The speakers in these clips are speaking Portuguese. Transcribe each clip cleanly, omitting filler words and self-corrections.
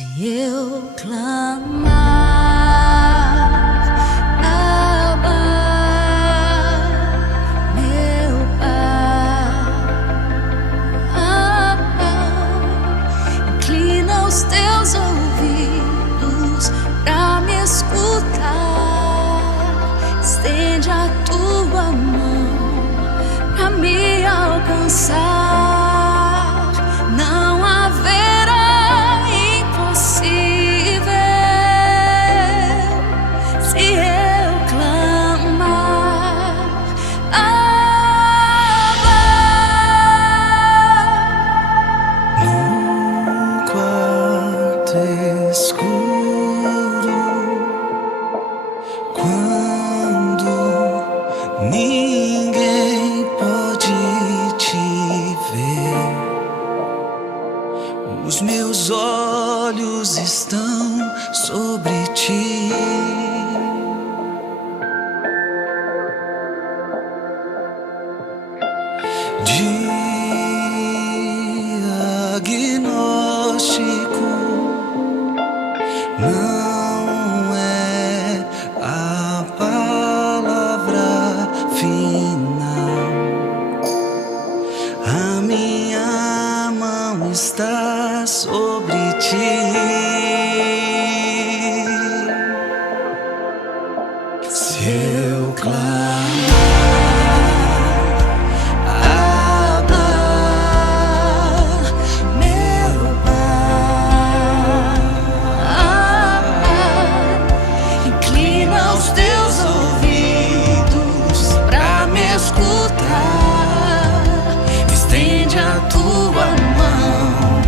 Se eu clamar, Abba, meu Pai, inclina os teus ouvidos pra me escutar, estende a tua mão pra me alcançar. Não haverá impossível se eu clamar, Abba. No quarto escuro, quando ninguém pode te ver, os meus olhos estão sobre ti. Diagnóstico não é a palavra final. A minha mão está sobre ti. Se eu clamar, Abba, meu Pai, inclina os teus ouvidos pra me escutar, estende a tua mão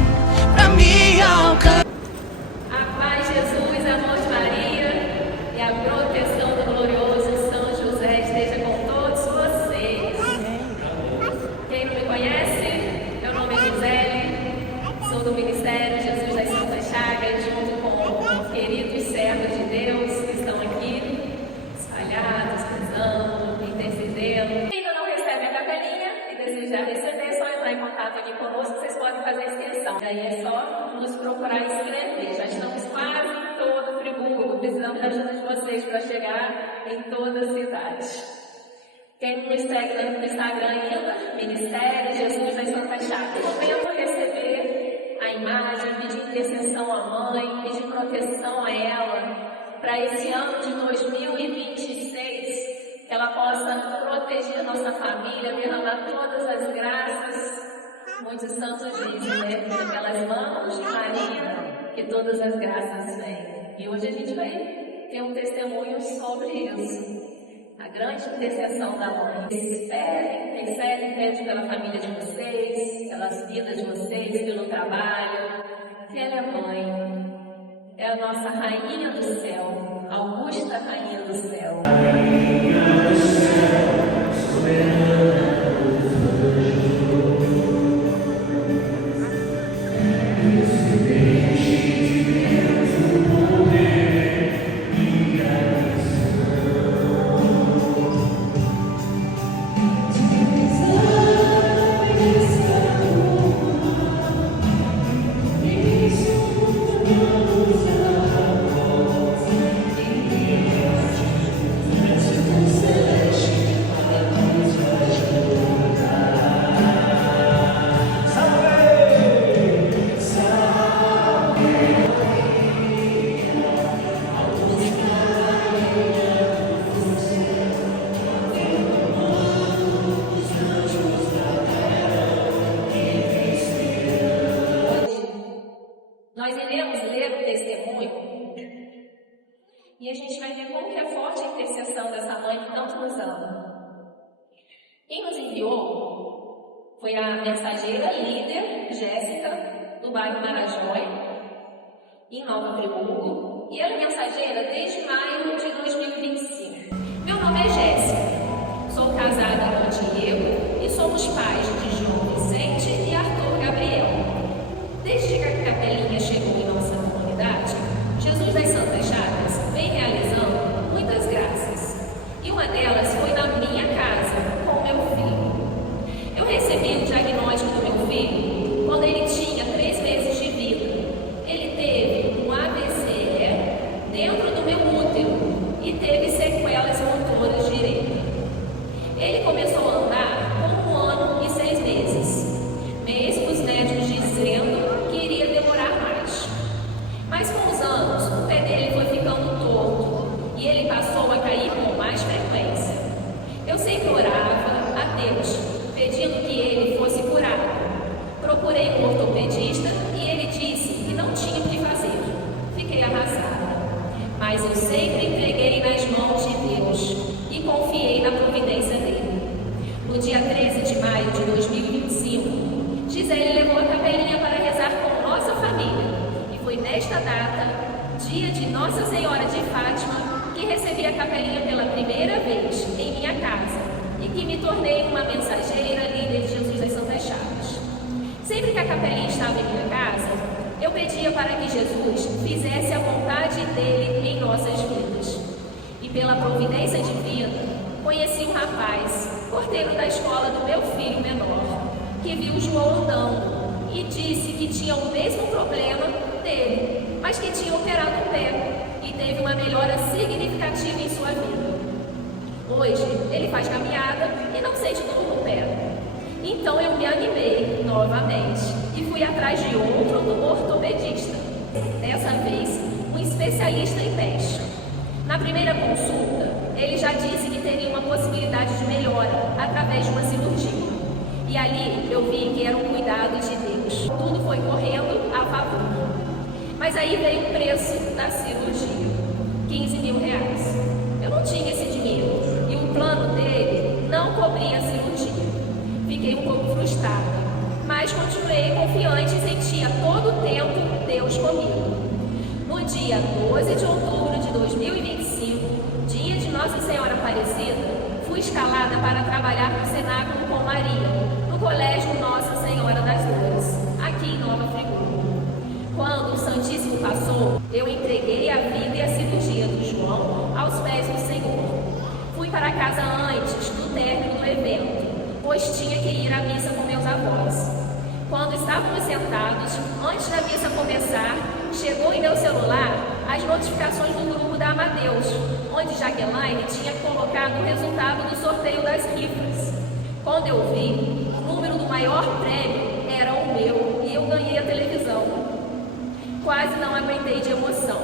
pra me alcançar. A paz de Jesus, amor de Maria e a proteção do glorioso São José esteja com todos vocês. Quem não me conhece, meu nome é Gisele, sou do Ministério Jesus das Santas Chagas, junto com os queridos servos de Deus que estão aqui, espalhados, rezando, intercedendo. Quem ainda não recebe a capelinha e deseja receber, é só entrar em contato aqui conosco, vocês podem fazer a inscrição. Daí é só nos procurar e escrever. Já estamos quase em todo o Friburgo, precisamos da ajuda de vocês para chegar em toda a cidade. Quem não nos segue no Instagram ainda, Ministério Jesus das Santas Chagas. Momento receber a imagem, pedir intercessão à mãe, pedir proteção a ela, para esse ano de 2026, que ela possa proteger nossa família, derramar todas as graças. Muitos santos dizem, né? Pelas mãos de Maria, que todas as graças vêm. E hoje a gente vai ter um testemunho sobre isso. A grande intercessão da mãe. Recebe, pede pela família de vocês, pelas vidas de vocês, pelo trabalho. Que ela é mãe. É a nossa rainha do céu, Augusta Rainha do céu. Nós iremos ler o testemunho e a gente vai ver como que é forte a intercessão dessa mãe que tanto nos ama. Quem nos enviou foi a mensageira líder Jéssica, do bairro Marajói, em Nova Friburgo, e ela é mensageira desde maio de 2025. Meu nome é Jéssica, sou casada com o Diego e somos pais de João Vicente e Arthur Gabriel. Desde que a capelinha chegou em nossa comunidade, Jesus das Santas Chagas vem realizando muitas graças. E uma delas foi na minha casa, com o meu filho. Eu recebi o diagnóstico do meu filho quando ele tinha 3 meses de vida. Ele teve pedindo que ele fosse curado. Procurei um ortopedista e ele disse que não tinha o que fazer. Fiquei arrasada. Mas eu sempre entreguei nas mãos de Deus e confiei na providência dele. No dia 13 de maio de 2025, Gisele levou a capelinha para rezar com nossa família. E foi nesta data, dia de Nossa Senhora de Fátima, que recebi a capelinha pela primeira vez em minha casa e que me tornei uma mensageira líder de Jesus das Santas Chagas. Sempre que a capelinha estava em minha casa, eu pedia para que Jesus fizesse a vontade dele em nossas vidas. E pela providência divina, conheci um rapaz, porteiro da escola do meu filho menor, que viu João andando e disse que tinha o mesmo problema dele, mas que tinha operado o pé e teve uma melhora significativa em sua vida. Hoje, ele faz caminhada e não sente dor no pé. Então eu me animei novamente e fui atrás de outro ortopedista, dessa vez um especialista em pés. Na primeira consulta, ele já disse que teria uma possibilidade de melhora através de uma cirurgia. E ali eu vi que era um cuidado de Deus. Tudo foi correndo a favor. Mas aí veio o preço da cirurgia, R$15.000. Eu não tinha esse dinheiro e o plano dele não cobria a cirurgia. Fiquei um pouco frustrada, mas continuei confiante e sentia todo o tempo Deus comigo. No dia 12 de outubro de 2025, dia de Nossa Senhora Aparecida, fui escalada para trabalhar no cenáculo com Maria, no Colégio Nossa Senhora das Dores, aqui em Nova Friburgo. Quando o Santíssimo passou, eu entreguei a vida e a cirurgia do João aos pés do Senhor. Fui para casa antes do término do evento, pois tinha que ir à missa com meus avós. Quando estávamos sentados, antes da missa começar, chegou em meu celular as notificações do grupo da Amadeus, onde Jaqueline tinha colocado o resultado do sorteio das rifas. Quando eu vi, o número do maior prêmio era o meu e eu ganhei a televisão. Quase não aguentei de emoção.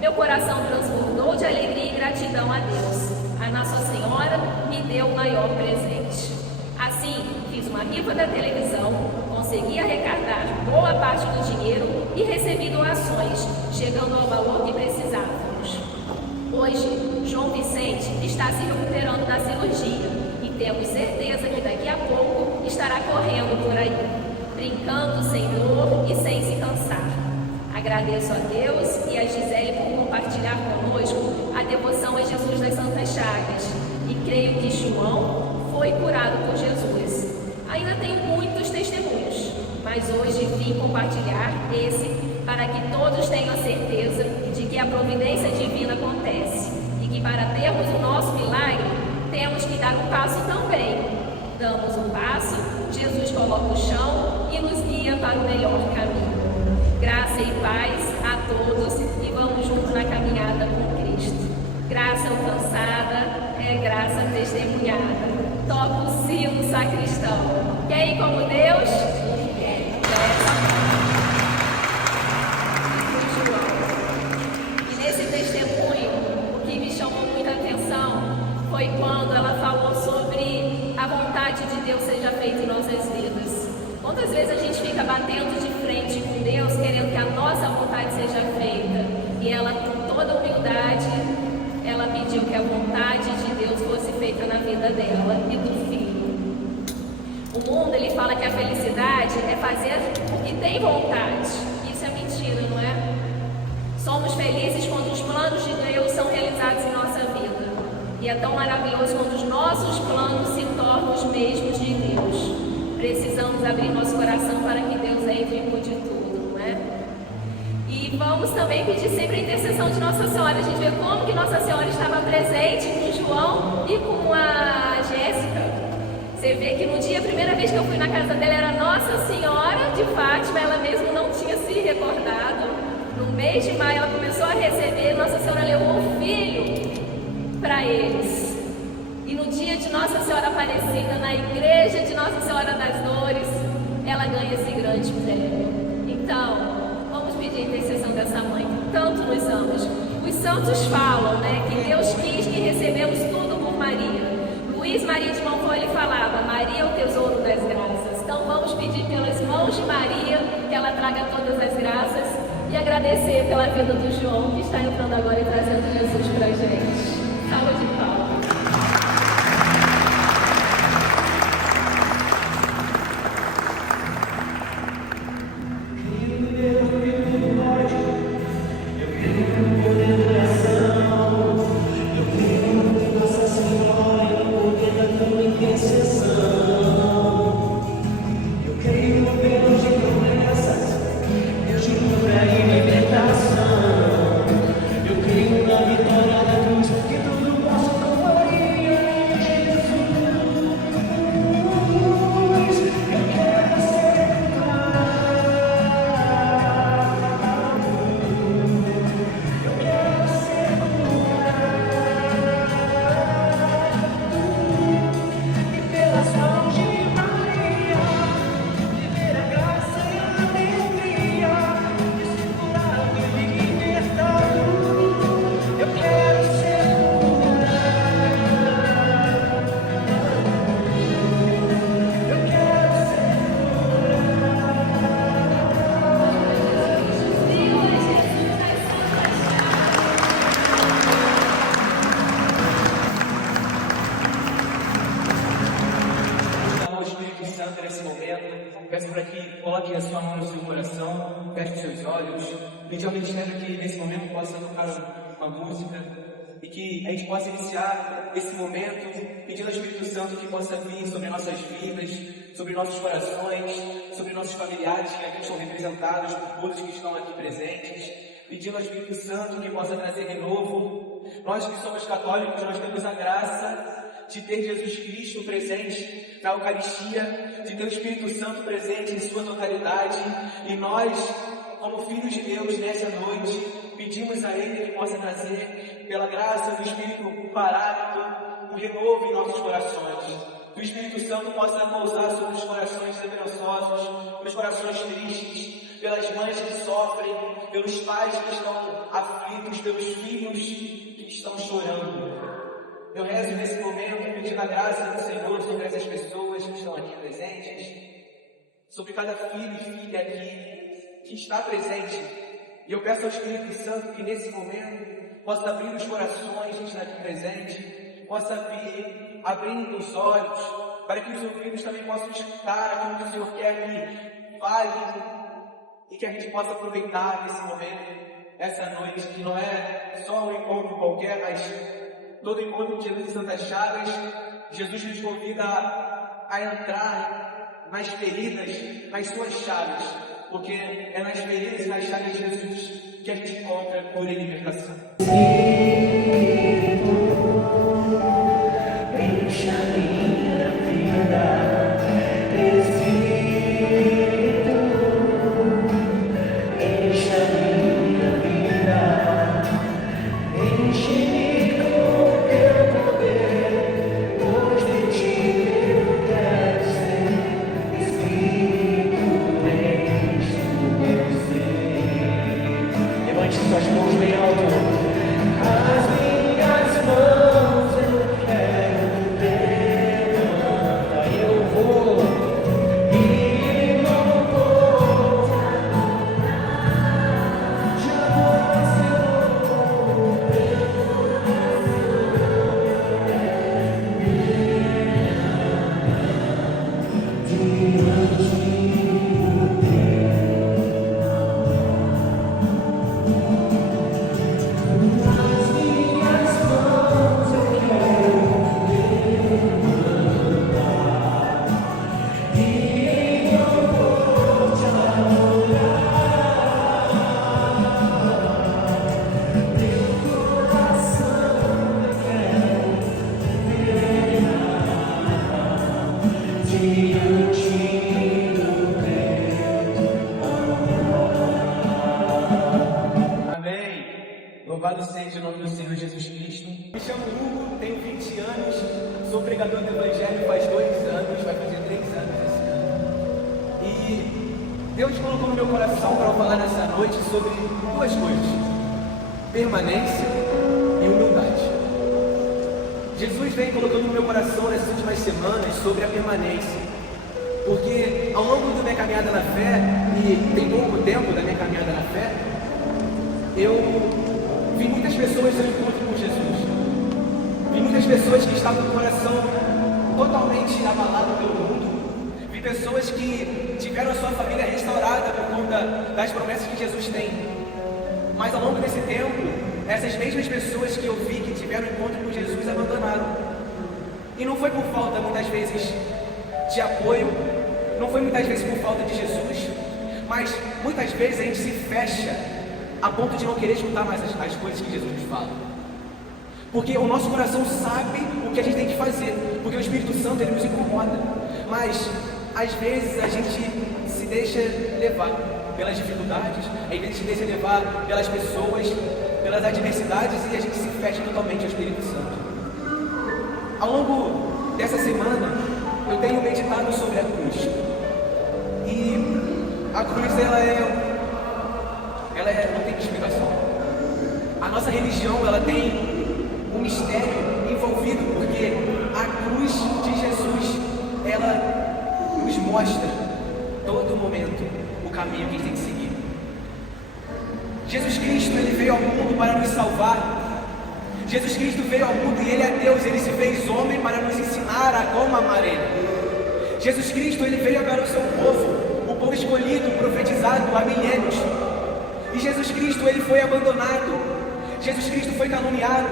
Meu coração transbordou de alegria e gratidão a Deus. A Nossa Senhora me deu o maior presente. Assim, fiz uma rifa da televisão, consegui arrecadar boa parte do dinheiro e recebi doações, chegando ao valor que precisávamos. Hoje, João Vicente está se recuperando da cirurgia e temos certeza que daqui a pouco estará correndo por aí, brincando sem dor e sem se cansar. Agradeço a Deus e a Gisele por compartilhar conosco a devoção a Jesus das Santas Chagas e creio que João foi curado por Jesus. Ainda tenho muitos testemunhos, mas hoje vim compartilhar esse para que todos tenham a certeza de que a providência divina acontece e que para termos o nosso milagre, temos que dar um passo também. Damos um passo, Jesus coloca o chão e nos guia para o melhor caminho. Graça e paz a todos e vamos juntos na caminhada com Cristo. Graça alcançada é graça testemunhada. Toca o sino sacristão. Quer ir como Deus? E nesse testemunho, o que me chamou muita atenção foi quando ela falou sobre a vontade de Deus seja feita em nossas vidas. Quantas vezes a gente fica batendo de frente com Deus, querendo que a nossa vontade seja feita, e ela, com toda humildade, ela pediu que a vontade de Deus fosse feita na vida dela e do filho. O mundo, ele fala que a felicidade é fazer o que tem vontade. Isso é mentira, não é? Somos felizes quando os planos de Deus são realizados em nossa vida. E é tão maravilhoso quando os nossos planos se tornam os mesmos de Deus. Precisamos abrir nosso coração para que Deus entre e mude tudo, não é? E vamos também pedir sempre a intercessão de Nossa Senhora. A gente vê como que Nossa Senhora estava presente com o João e com a Jéssica. Você vê que no dia, a primeira vez que eu fui na casa dela era Nossa Senhora de Fátima, ela mesmo não tinha se recordado. No mês de maio ela começou a receber, Nossa Senhora levou o filho para eles. E no dia de Nossa Senhora Aparecida, na igreja de Nossa Senhora das Dores, ela ganha esse grande prêmio. Então, vamos pedir a intercessão dessa mãe que tanto nos ama. Os santos falam, né, que Deus quis que recebemos tudo por Maria. Luiz Maria de Montfort, ele falava: Maria é o tesouro de Maria, que ela traga todas as graças, e agradecer pela vida do João, que está entrando agora e trazendo Jesus para a gente. Salva de palmas. Nesse momento, peço para que coloque a sua mão no seu coração, feche seus olhos, pedir ao ministério que nesse momento possa tocar uma música e que a gente possa iniciar esse momento pedindo ao Espírito Santo que possa vir sobre nossas vidas, sobre nossos corações, sobre nossos familiares que aqui estão representados, por todos que estão aqui presentes, pedindo ao Espírito Santo que possa trazer renovo. Nós que somos católicos, nós temos a graça de ter Jesus Cristo presente na Eucaristia, de ter o Espírito Santo presente em sua totalidade, e nós, como filhos de Deus, nessa noite, pedimos a Ele que possa trazer, pela graça do Espírito Paráclito, um renovo em nossos corações, que o Espírito Santo possa pousar sobre os corações esperançosos, os corações tristes, pelas mães que sofrem, pelos pais que estão aflitos, pelos filhos que estão chorando. Eu rezo nesse momento pedindo a graça do Senhor sobre essas pessoas que estão aqui presentes, sobre cada filho e filha aqui que está presente. E eu peço ao Espírito Santo que nesse momento possa abrir os corações que estão aqui presentes, possa vir abrindo os olhos, para que os ouvidos também possam escutar aquilo que o Senhor quer que fale e que a gente possa aproveitar esse momento, essa noite, que não é só um encontro qualquer, mas todo encontro de Jesus em Santas Chagas, Jesus nos convida a entrar nas feridas, nas suas chagas, porque é nas feridas e nas chagas de Jesus que a gente encontra cura e libertação. Encha minha vida. Suas mãos bem alto. As minhas mãos eu quero levantar. Eu vou e não vou. Louvado seja o nome do Senhor Jesus Cristo. Me chamo Hugo, tenho 20 anos, sou pregador do Evangelho faz 2 anos, vai fazer 3 anos esse ano. E Deus colocou no meu coração para eu falar nessa noite sobre 2 coisas: permanência e humildade. Jesus vem colocando no meu coração nessas últimas semanas sobre a permanência. Porque ao longo da minha caminhada na fé, e tem pouco tempo da minha caminhada na fé, eu vi muitas pessoas ao encontro com Jesus. Vi muitas pessoas que estavam com o coração totalmente abalado pelo mundo. Vi pessoas que tiveram a sua família restaurada por conta das promessas que Jesus tem. Mas ao longo desse tempo, essas mesmas pessoas que eu vi que tiveram encontro com Jesus abandonaram. E não foi por falta, muitas vezes, de apoio, não foi muitas vezes por falta de Jesus, mas muitas vezes a gente se fecha a ponto de não querer escutar mais as coisas que Jesus nos fala. Porque o nosso coração sabe o que a gente tem que fazer, porque o Espírito Santo ele nos incomoda. Mas às vezes a gente se deixa levar pelas dificuldades, a gente se deixa levar pelas pessoas, pelas adversidades, e a gente se fecha totalmente ao Espírito Santo. Ao longo dessa semana eu tenho meditado sobre a cruz. E a cruz não tem explicação. A nossa religião ela tem um mistério envolvido, porque a cruz de Jesus ela nos mostra todo momento o caminho que a gente tem que seguir. Jesus Cristo ele veio ao mundo para nos salvar. Jesus Cristo veio ao mundo e ele é Deus, ele se fez homem para nos ensinar a como amar ele. Jesus Cristo ele veio para o seu povo, o povo escolhido, profetizado há milênios. E Jesus Cristo ele foi abandonado. Jesus Cristo foi caluniado.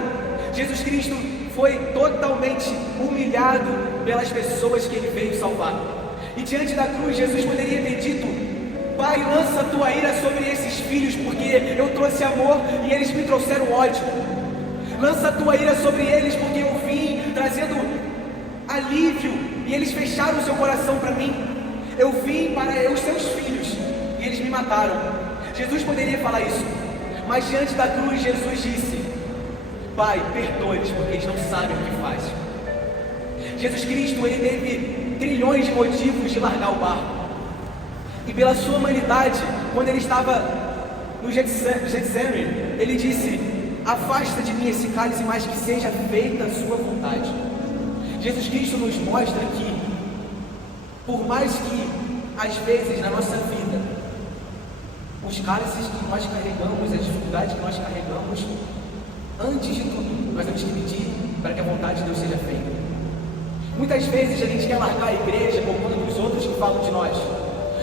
Jesus Cristo foi totalmente humilhado pelas pessoas que ele veio salvar. E diante da cruz Jesus poderia ter dito: Pai, lança a tua ira sobre esses filhos, porque eu trouxe amor e eles me trouxeram ódio. Lança a tua ira sobre eles, porque eu vim trazendo alívio e eles fecharam o seu coração para mim. Eu vim para os seus filhos e eles me mataram. Jesus poderia falar isso, mas diante da cruz Jesus disse: Pai, perdoe-os, porque eles não sabem o que fazem. Jesus Cristo ele teve trilhões de motivos de largar o barco. E pela sua humanidade, quando ele estava no Getsemane, ele disse: afasta de mim esse cálice, mas que seja feita a sua vontade. Jesus Cristo nos mostra que, por mais que, às vezes, na nossa vida, os cálices que nós carregamos, as dificuldades que nós carregamos, antes de tudo, nós temos que pedir para que a vontade de Deus seja feita. Muitas vezes a gente quer largar a igreja por conta dos outros que falam de nós.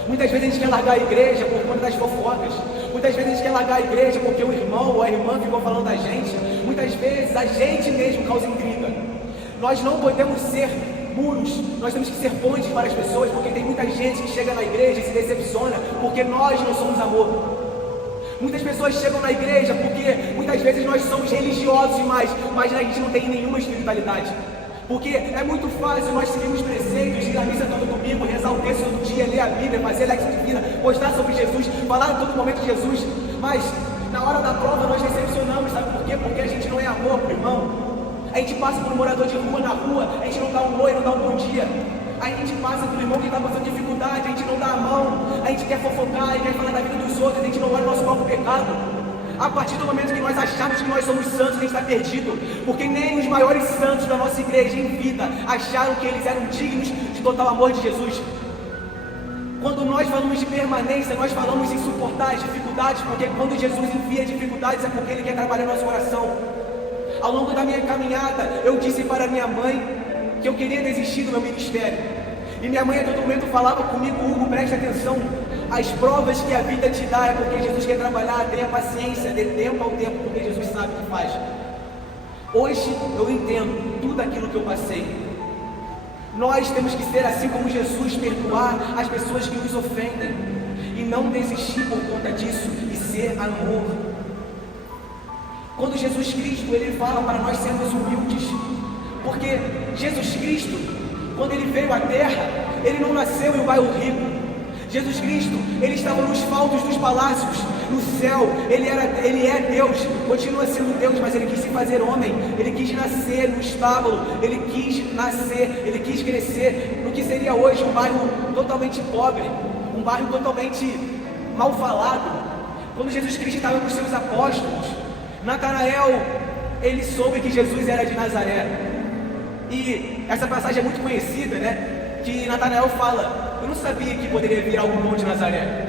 Muitas vezes a gente quer largar a igreja por conta das fofocas. Muitas vezes a gente quer largar a igreja porque o irmão ou a irmã ficou falando da gente. Muitas vezes a gente mesmo causa intriga. Nós não podemos ser muros, nós temos que ser pontes para as pessoas, porque tem muita gente que chega na igreja e se decepciona porque nós não somos amor. Muitas pessoas chegam na igreja porque muitas vezes nós somos religiosos demais, mas a gente não tem nenhuma espiritualidade. Porque é muito fácil nós seguirmos preceitos, ir à missa todo domingo, rezar o texto todo dia, ler a Bíblia, fazer a lecção divina, postar sobre Jesus, falar a todo momento de Jesus, mas na hora da prova nós decepcionamos, sabe por quê? Porque a gente não é amor pro irmão. A gente passa por um morador de rua na rua, a gente não dá um oi, não dá um bom dia. A gente passa por um irmão que está passando dificuldade, a gente não dá a mão, a gente quer fofocar e quer falar da vida dos outros, a gente não olha o nosso próprio pecado. A partir do momento que nós achamos que nós somos santos, a gente está perdido, porque nem os maiores santos da nossa igreja em vida acharam que eles eram dignos de total amor de Jesus. Quando nós falamos de permanência, nós falamos em suportar as dificuldades, porque quando Jesus envia dificuldades é porque Ele quer trabalhar no nosso coração. Ao longo da minha caminhada, eu disse para minha mãe que eu queria desistir do meu ministério. E minha mãe a todo momento falava comigo: Hugo, preste atenção, as provas que a vida te dá é porque Jesus quer trabalhar, tenha paciência, dê tempo ao tempo, porque Jesus sabe o que faz. Hoje eu entendo tudo aquilo que eu passei. Nós temos que ser assim como Jesus, perdoar as pessoas que nos ofendem e não desistir por conta disso e ser amor. Quando Jesus Cristo ele fala para nós sermos humildes, porque Jesus Cristo, quando ele veio à terra, ele não nasceu em um bairro rico. Jesus Cristo, ele estava nos faldos dos palácios, no céu. Ele é Deus, continua sendo Deus, mas ele quis se fazer homem. Ele quis nascer no estábulo, ele quis nascer, ele quis crescer no que seria hoje um bairro totalmente pobre, um bairro totalmente mal falado. Quando Jesus Cristo estava com os seus apóstolos, Natanael, ele soube que Jesus era de Nazaré. E essa passagem é muito conhecida, né? que Natanael fala: eu não sabia que poderia vir algo bom de Nazaré.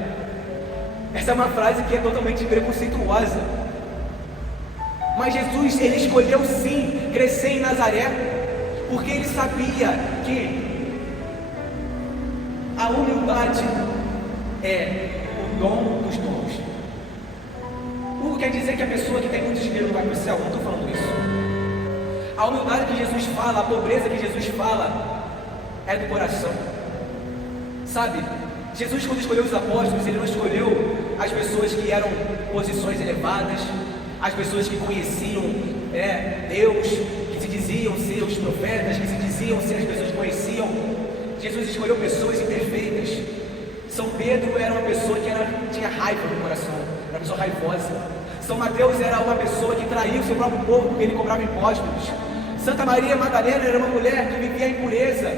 Essa é uma frase que é totalmente preconceituosa. Mas Jesus, ele escolheu sim crescer em Nazaré, porque ele sabia que a humildade é o dom dos dons. Hugo quer dizer que a pessoa que tem muito dinheiro não vai para o céu? Não estou falando isso. A humildade que Jesus fala, a pobreza que Jesus fala, é do coração. Sabe, Jesus, quando escolheu os apóstolos, ele não escolheu as pessoas que eram posições elevadas, as pessoas que conheciam Deus, que se diziam ser os profetas, que se diziam ser as pessoas que conheciam. Jesus escolheu pessoas imperfeitas. São Pedro era uma pessoa que tinha raiva no coração, era uma pessoa raivosa. São Mateus era uma pessoa que traiu o seu próprio povo porque ele cobrava impostos. Santa Maria Madalena era uma mulher que vivia a impureza.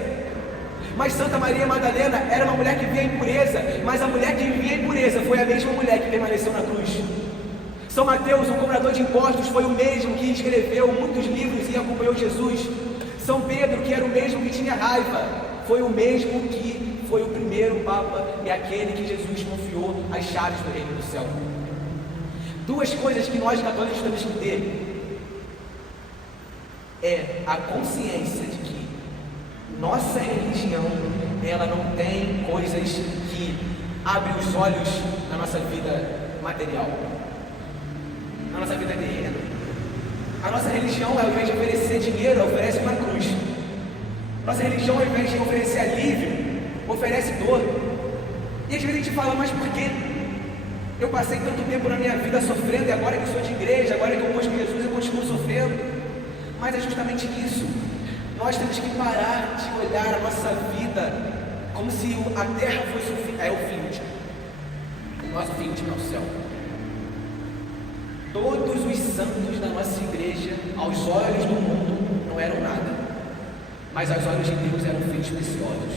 Mas Santa Maria Madalena era uma mulher que vivia a impureza, mas a mulher que vivia a impureza foi a mesma mulher que permaneceu na cruz. São Mateus, o cobrador de impostos, foi o mesmo que escreveu muitos livros e acompanhou Jesus. São Pedro, que era o mesmo que tinha raiva, foi o mesmo que foi o primeiro Papa e aquele que Jesus confiou as chaves do reino do céu. Duas coisas que nós católicos temos que ter é a consciência de que nossa religião, ela não tem coisas que abrem os olhos na nossa vida material, na nossa vida terrena. A nossa religião, ao invés de oferecer dinheiro, oferece uma cruz. Nossa religião, ao invés de oferecer alívio, oferece dor. E às vezes a gente fala: mas por quê? Eu passei tanto tempo na minha vida sofrendo, e agora que eu sou de igreja, agora que eu conheço Jesus, eu continuo sofrendo. Mas é justamente isso. Nós temos que parar de olhar a nossa vida como se a terra fosse o fim último. O nosso fim último é o céu. Todos os santos da nossa igreja, aos olhos do mundo, não eram nada, mas aos olhos de Deus eram filhos preciosos.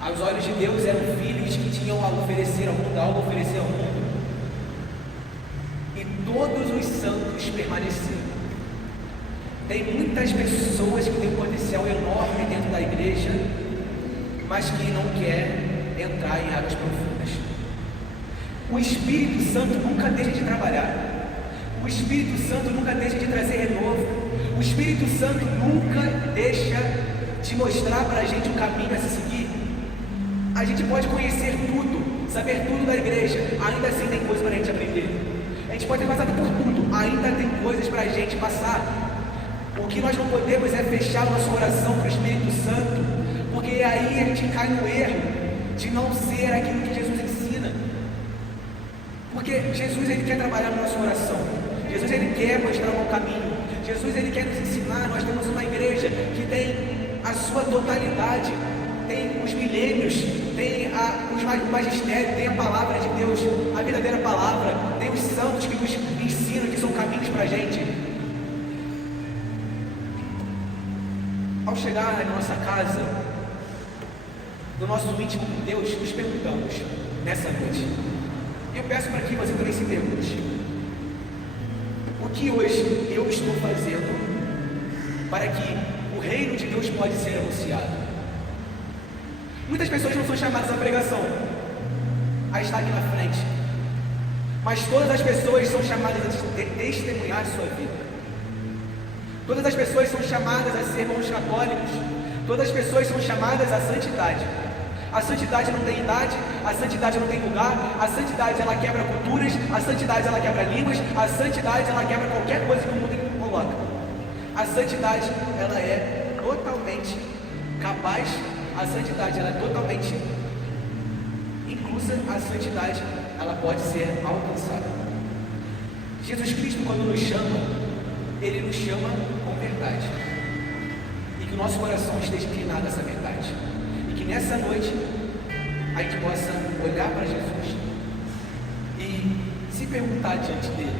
Aos olhos de Deus eram filhos que tinham algo a oferecer ao mundo, algo a oferecer ao mundo. E todos os santos permaneceram. Tem muitas pessoas que têm um potencial enorme dentro da igreja, mas que não quer entrar em águas profundas. O Espírito Santo nunca deixa de trabalhar. O Espírito Santo nunca deixa de trazer renovo. O Espírito Santo nunca deixa de mostrar para a gente um caminho a se seguir. A gente pode conhecer tudo, saber tudo da igreja, ainda assim tem coisas para a gente aprender. A gente pode ter passado por tudo, ainda tem coisas para a gente passar. O que nós não podemos é fechar nosso coração para o Espírito Santo, porque aí a gente cai no erro de não ser aquilo que Jesus ensina. Porque Jesus, ele quer trabalhar no nosso coração. Jesus, ele quer mostrar um caminho. Jesus, ele quer nos ensinar. Nós temos uma igreja que tem a sua totalidade, tem os milênios, tem o magistério, tem a palavra de Deus, a verdadeira palavra, tem os santos que nos ensinam, que são caminhos para a gente. Ao chegar na nossa casa, no nosso íntimo com Deus, nos perguntamos nessa noite. Eu peço para que você também se pergunte: o que hoje eu estou fazendo para que o reino de Deus pode ser anunciado? Muitas pessoas não são chamadas à pregação, a estar aqui na frente, mas todas as pessoas são chamadas a testemunhar sua vida. Todas as pessoas são chamadas a ser bons católicos. Todas as pessoas são chamadas à santidade. A santidade não tem idade, a santidade não tem lugar, a santidade ela quebra culturas, a santidade ela quebra línguas, a santidade ela quebra qualquer coisa que o mundo coloca. A santidade ela é totalmente capaz, a santidade ela é totalmente inclusa, a santidade ela pode ser alcançada. Jesus Cristo, quando nos chama, ele nos chama com verdade, e que o nosso coração esteja inclinado a essa verdade, e que nessa noite a gente possa olhar para Jesus e se perguntar diante dele,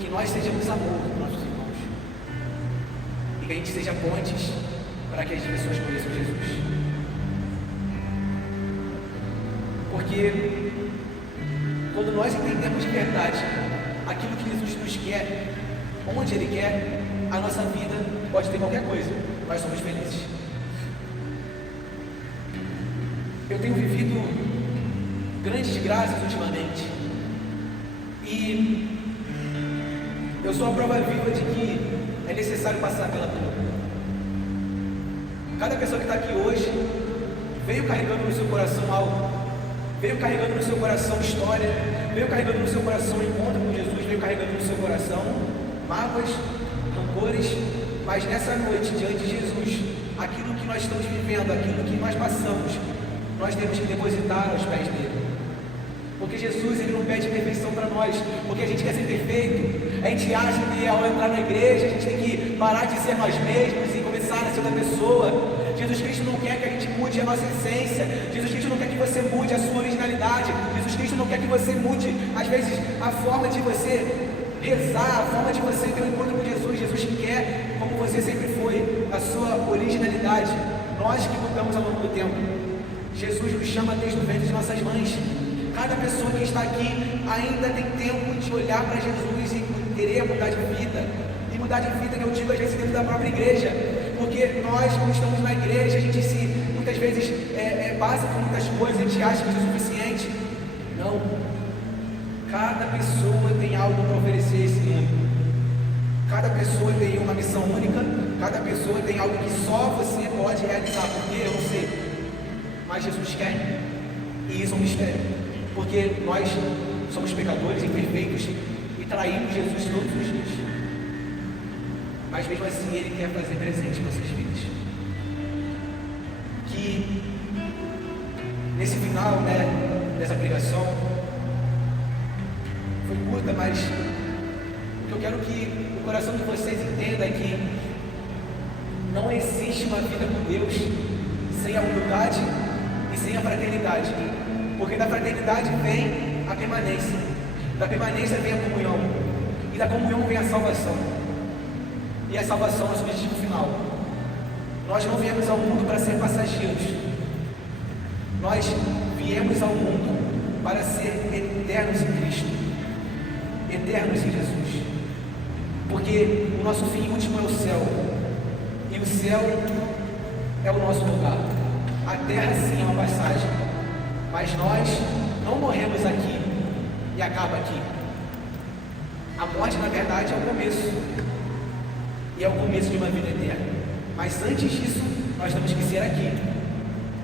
que nós sejamos amor com nossos irmãos, e que a gente seja pontes para que as pessoas conheçam Jesus. Porque quando nós entendemos de verdade aquilo que Jesus nos quer, onde Ele quer, a nossa vida pode ter qualquer coisa, nós somos felizes. Eu tenho vivido grandes graças ultimamente. E eu sou a prova viva de que é necessário passar pela dor. Cada pessoa que está aqui hoje veio carregando no seu coração algo, veio carregando no seu coração história, veio carregando no seu coração encontro com Jesus, veio carregando no seu coração mágoas, rancores, mas nessa noite, diante de Jesus, aquilo que nós estamos vivendo, aquilo que nós passamos, nós temos que depositar aos pés dele. Porque Jesus, ele não pede perfeição para nós, porque a gente quer ser perfeito. A gente acha que ao entrar na igreja, a gente tem que parar de ser nós mesmos e começar a ser outra pessoa. Jesus Cristo não quer que a gente mude a nossa essência. Jesus Cristo não quer que você mude a sua originalidade. Jesus Cristo não quer que você mude, às vezes, a forma de você rezar, a forma de você ter um encontro com Jesus. Jesus quer, como você sempre foi, a sua originalidade. Nós que mudamos ao longo do tempo. Jesus nos chama desde o ventre de nossas mães. Cada pessoa que está aqui ainda tem tempo de olhar para Jesus e querer mudar de vida. E mudar de vida, que eu digo, às vezes dentro da própria igreja. Porque nós, quando estamos na igreja, a gente muitas vezes passa por muitas coisas, a gente acha que isso é suficiente. Não. Cada pessoa tem algo para oferecer a esse mundo. Cada pessoa tem uma missão única. Cada pessoa tem algo que só você pode realizar. Porque eu não sei. Mas Jesus quer. E isso é um mistério. Porque nós somos pecadores, imperfeitos e traímos Jesus todos os dias. Mas mesmo assim Ele quer fazer presente em nossas vidas. Que nesse final, dessa pregação, foi curta, mas o que eu quero que o coração de vocês entenda é que não existe uma vida com Deus sem a humildade e sem a fraternidade. Porque da fraternidade vem a permanência, da permanência vem a comunhão, e da comunhão vem a salvação, e a salvação é o objetivo final. Nós não viemos ao mundo para ser passageiros, nós viemos ao mundo para ser eternos em Cristo, eternos em Jesus, porque o nosso fim último é o céu, e o céu é o nosso lugar. A terra sim é uma passagem, mas nós não morremos aqui e acaba aqui. A morte, na verdade, é o começo. E é o começo de uma vida eterna. Mas antes disso, nós temos que ser aqui.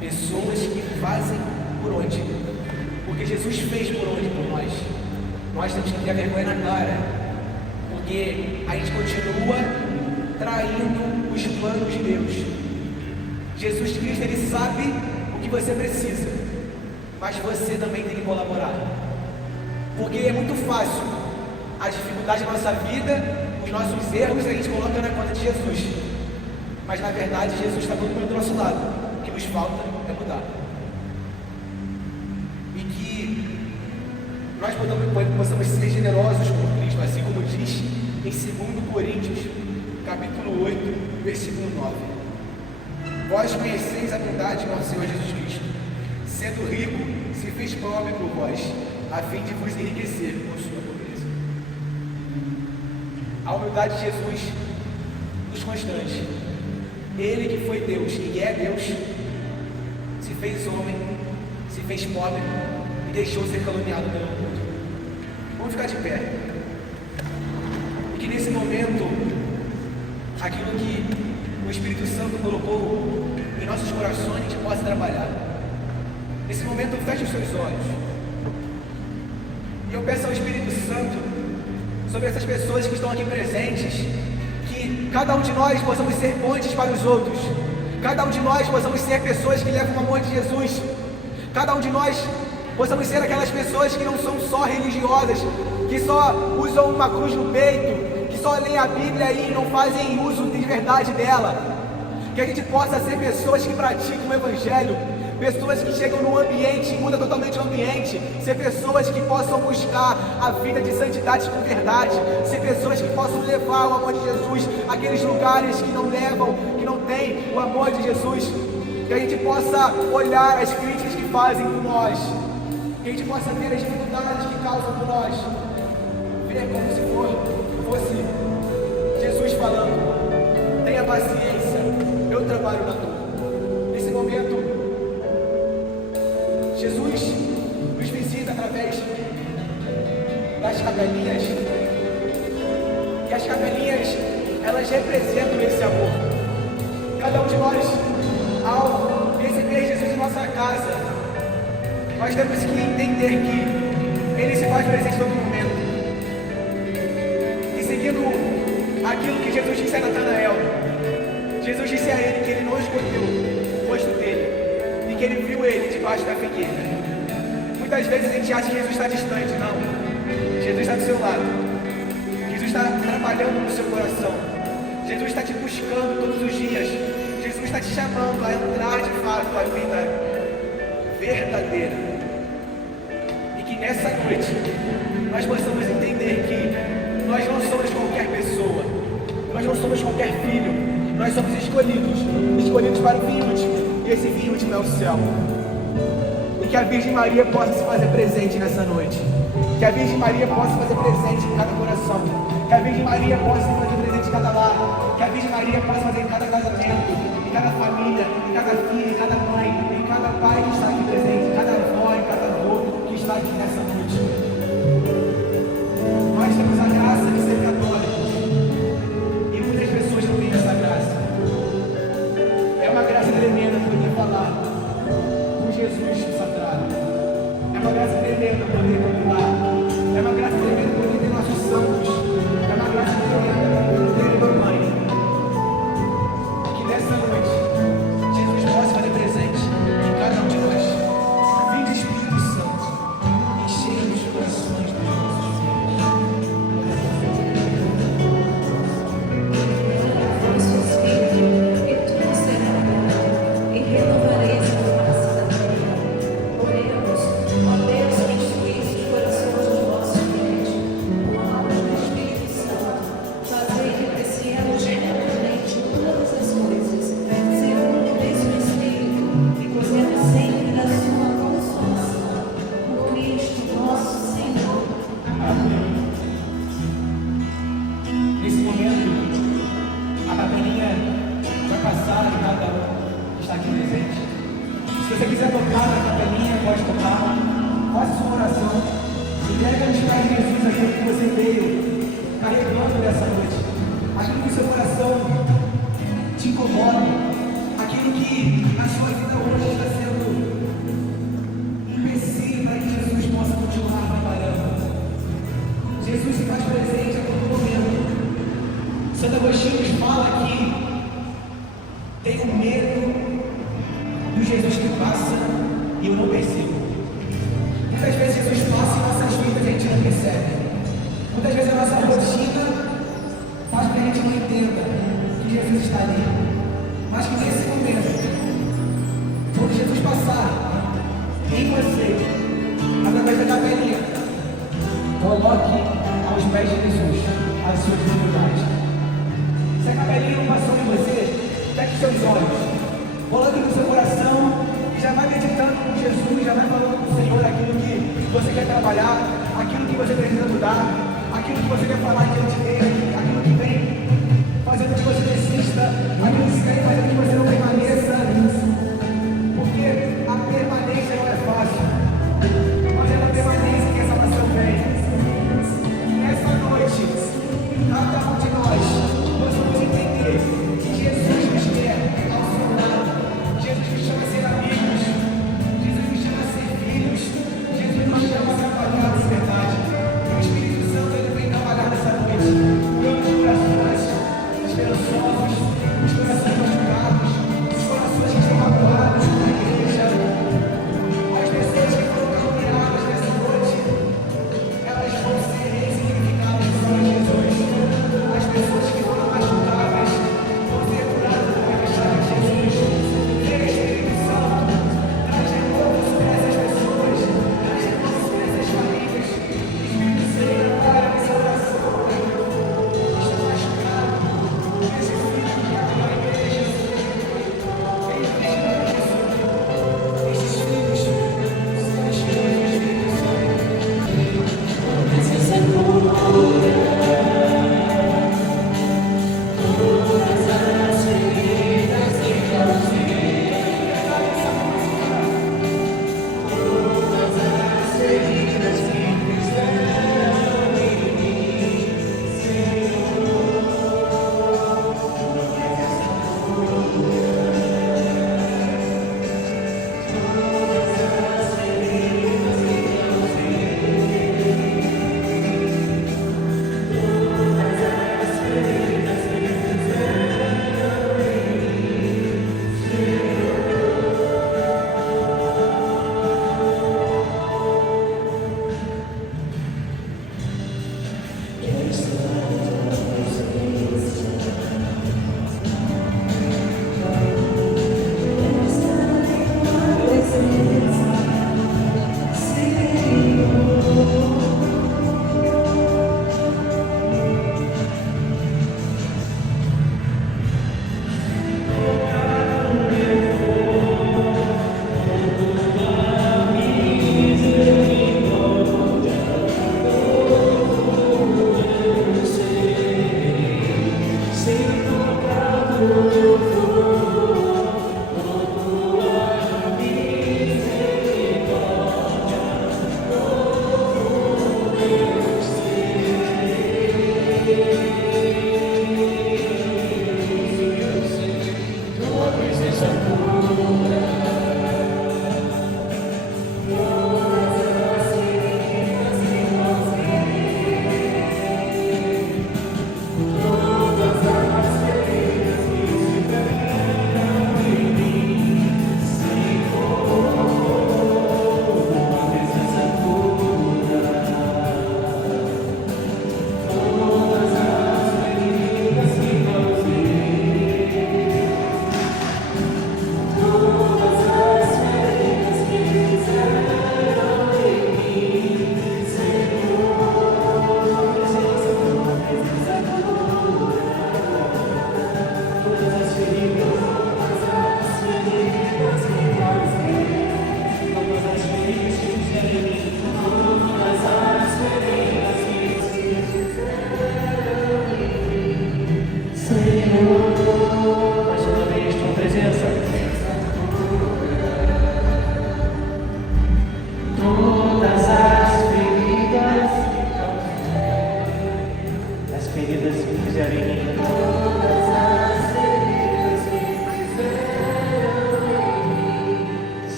Pessoas que fazem por onde. Porque Jesus fez por onde por nós. Nós temos que ter a vergonha na cara. Porque a gente continua traindo os planos de Deus. Jesus Cristo, Ele sabe o que você precisa. Mas você também tem que colaborar. Porque é muito fácil a dificuldade da nossa vida, os nossos erros, a gente coloca na conta de Jesus. Mas na verdade Jesus está todo do nosso lado. O que nos falta é mudar. E que nós possamos ser generosos com Cristo, assim como diz em 2 Coríntios, capítulo 8, versículo 9. Vós conheceis a bondade do nosso Senhor Jesus Cristo. Sendo rico, se fez pobre por vós, a fim de vos enriquecer com sua pobreza. A humildade de Jesus nos constrange. Ele que foi Deus e é Deus, se fez homem, se fez pobre e deixou ser caluniado pelo mundo. Vamos ficar de pé. E que nesse momento, aquilo que o Espírito Santo colocou em nossos corações, a gente possa trabalhar. Nesse momento, feche os seus olhos. E eu peço ao Espírito Santo, sobre essas pessoas que estão aqui presentes, que cada um de nós possamos ser pontes para os outros. Cada um de nós possamos ser pessoas que levam o amor de Jesus. Cada um de nós possamos ser aquelas pessoas que não são só religiosas, que só usam uma cruz no peito, que só leem a Bíblia e não fazem uso de verdade dela. Que a gente possa ser pessoas que praticam o Evangelho, pessoas que chegam num ambiente e mudam totalmente o ambiente, ser pessoas que possam buscar a vida de santidade com verdade, ser pessoas que possam levar o amor de Jesus àqueles lugares que não levam, que não tem o amor de Jesus, que a gente possa olhar as críticas que fazem por nós, que a gente possa ver as dificuldades que causam por nós, ver como se fosse Jesus falando: tenha paciência, eu trabalho na tua. Nesse momento, capelinhas. E as capelinhas, elas representam esse amor. Cada um de nós, ao receber Jesus em nossa casa, nós temos que entender que Ele se faz presente em todo momento. E seguindo aquilo que Jesus disse a Natanael, Jesus disse a ele que ele não escolheu o rosto dele e que ele viu ele debaixo da figueira. Muitas vezes a gente acha que Jesus está distante. Não, Jesus está do seu lado. Jesus está trabalhando no seu coração. Jesus está te buscando todos os dias. Jesus está te chamando a entrar de fato a vida verdadeira. E que nessa noite nós possamos entender que nós não somos qualquer pessoa, nós não somos qualquer filho, nós somos escolhidos para o vinho último, e esse vinho último é o céu. E que a Virgem Maria possa se fazer presente nessa noite, que a Virgem Maria possa se fazer presente em cada coração, que a Virgem Maria possa se fazer presente em cada lar, que a Virgem Maria possa fazer em cada casamento, em cada família, em cada filho, em cada mãe, em cada pai que está aqui presente, em cada avó, em cada avô que está aqui nessa noite. Nós temos a graça de ser católicos e muitas pessoas não têm essa graça. É uma graça tremenda poder falar com Jesus sagrado. É uma graça tremenda poder cantar. É uma graça tremenda poder ter nossos santos. É uma graça tremenda ter mamãe. Que nessa noite Jesus possa fazer presente em cada um de nós. Vinde Espírito Santo, enchei os corações dos nossos filhos. Vós o Espírito, e tudo será dado, e renovareis a face da terra. Oremos, ó Deus, que instruís os corações dos vossos fiéis, com a alma do Espírito Santo, fazei que apreciemos retamente todas as coisas, segundo o mesmo Espírito, e gozemos sempre da sua consolação. Por Cristo nosso Senhor. Nesse momento, a capelinha vai passar e cada um que está aqui presente. Se você quiser tocar na capelinha, pode tocar. Faça sua oração. Entrega nos pés de Jesus aquilo que você veio carregando nessa noite. Aquilo que o seu coração te incomoda. Aquilo que a sua vida hoje está sendo empecilho para que Jesus possa continuar trabalhando. Jesus se faz presente a todo momento. Santo Agostinho nos fala que tenho medo do Jesus que passa e eu não percebo. Muitas vezes Jesus passa em nossas vidas e a gente não percebe. Muitas vezes a nossa rotina faz com que a gente não entenda que Jesus está ali. Mas que nesse momento, quando Jesus passar em você, através da capelinha, coloque aos pés de Jesus as suas dificuldades. Se a capelinha não passou em você, feche seus olhos, coloque no seu coração e já vai meditando com Jesus, já vai falando com o Senhor aquilo que você quer trabalhar, aquilo que você precisa mudar, aquilo que você quer falar diante dele, aquilo que vem fazendo que você desista, aquilo que vem fazendo que você não permaneça, porque a permanência não é fácil, mas é na permanência que a salvação vem. Nessa noite, cada um de nós vamos entender que Jesus nos quer ao seu lado. Jesus nos chama a ser amigos. Jesus nos chama a ser filhos. Jesus nos chama a trabalhar na verdade. E o Espírito Santo ele vem trabalhar nessa noite. Os corações esperançosos, os corações machucados,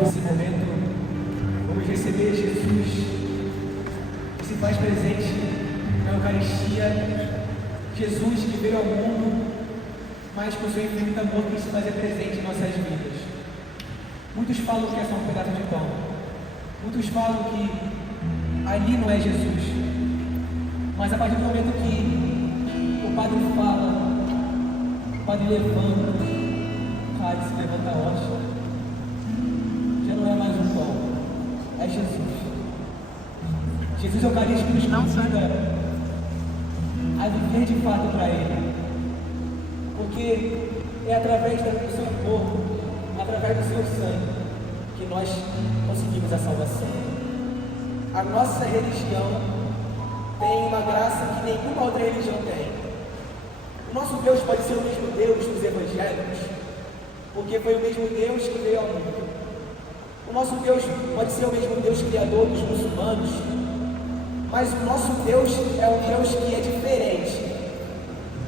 Nesse momento, vamos receber Jesus, que se faz presente na Eucaristia. Jesus que veio ao mundo, mas com seu infinito amor quis se fazer presente em nossas vidas. Muitos falam que é só um pedaço de pão. Muitos falam que ali não é Jesus. Mas a partir do momento que o padre fala, o padre levanta, o cálice levanta a hóstia, já não é mais um pão, é Jesus. Jesus Eucarístico nos convida a viver de fato para Ele, porque é através do seu corpo, através do seu sangue, que nós conseguimos a salvação. A nossa religião tem uma graça que nenhuma outra religião tem. O nosso Deus pode ser o mesmo Deus dos evangelhos, porque foi o mesmo Deus que veio ao mundo. O nosso Deus pode ser o mesmo Deus criador dos muçulmanos, mas o nosso Deus é um Deus que é diferente,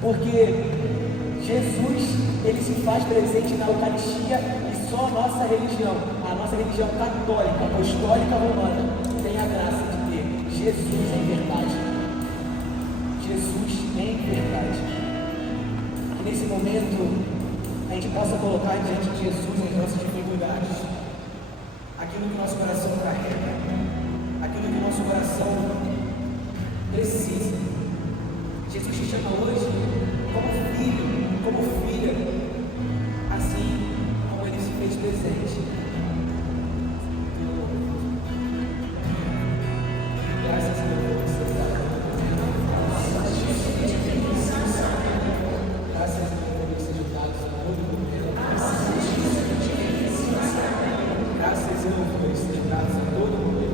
porque Jesus, Ele se faz presente na Eucaristia e só a nossa religião católica, apostólica romana, tem a graça de ter Jesus em verdade. Jesus em verdade. Que nesse momento a gente possa colocar diante de Jesus as nossas dificuldades, aquilo que nosso coração carrega, aquilo que nosso coração precisa. Jesus te chama hoje como filho, como filha, assim como Ele se fez presente. Graças a Deus, você está graças a Deus, sejam dados a todo mundo. Graças a Deus, sejam dados a todo mundo.